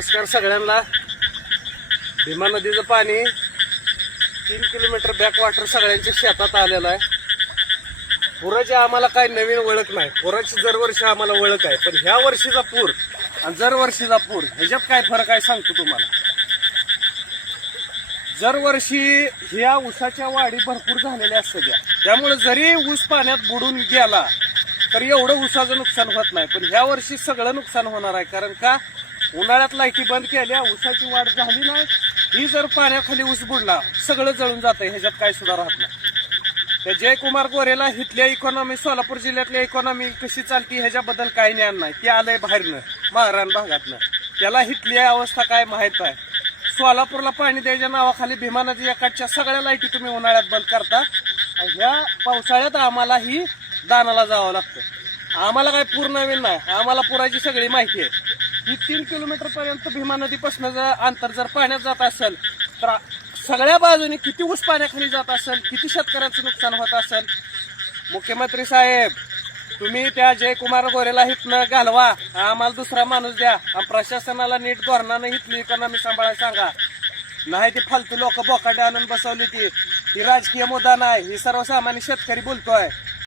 नमस्कार सगळ्यांना। भीमा नदीचं पाणी 3 किलोमीटर बॅकवॉटर सगळ्यांच्या शेतात आलेलं आहे। पुराची आम्हाला काही नवीन ओळख नाही, पुराची दरवर्षी आम्हाला ओळख आहे, पण ह्या वर्षीचा पूर आणि दरवर्षीचा पूर ह्याच्यात काय फरक आहे सांगतो तुम्हाला। दरवर्षी ह्या ऊसाच्या वाढी भरपूर झालेल्या असतात, त्यामुळे जरी ऊस पाण्यात बुडून गेला तर एवढं ऊसाचं नुकसान होत नाही, पण ह्या वर्षी सगळं नुकसान होणार आहे। कारण का उन्हाळ्यात लाईटी बंद केल्या, ऊसाची वाढ झाली नाही, ही जर पाण्याखाली ऊस बुडला सगळं जळून जातं, ह्याच्यात काय सुद्धा राहत नाही। त्या जयकुमार गोरेला इथल्या इकॉनॉमी, सोलापूर जिल्ह्यातल्या इकॉनॉमी कशी चालती ह्याच्याबद्दल काही ज्ञान नाही, ते आलंय बाहेरनं महाराण भागातनं, त्याला इथली अवस्था काय माहित आहे। सोलापूरला पाणी द्यायच्या नावाखाली भीमा नदीच्या काठच्या सगळ्या लाईटी तुम्ही उन्हाळ्यात बंद करता, आणि ह्या पावसाळ्यात आम्हाला ही दानाला जावं लागतं। आम्हाला काय पूर नवीन नाही, आम्हाला पुराची सगळी माहिती आहे। ही 3 किलोमीटर पर्यंत भीमा नदीपासून जर अंतर जर पाण्यात जात असेल तर सगळ्या बाजूने किती ऊस पाण्याखाली जात असेल, किती शेतकऱ्यांचं नुकसान होत असेल। मुख्यमंत्री साहेब, तुम्ही त्या जयकुमार गोरेला इथनं घालवा, आम्हाला दुसरा माणूस द्या, आणि प्रशासनाला नीट धोरणानं इथली इकॉनॉमी सांभाळायला सांगा। नाही ती फालतू लोक बोकाडे आणून बसवली, ती राजकीय मुद्दा नाही, ही सर्वसामान्य शेतकरी बोलतोय।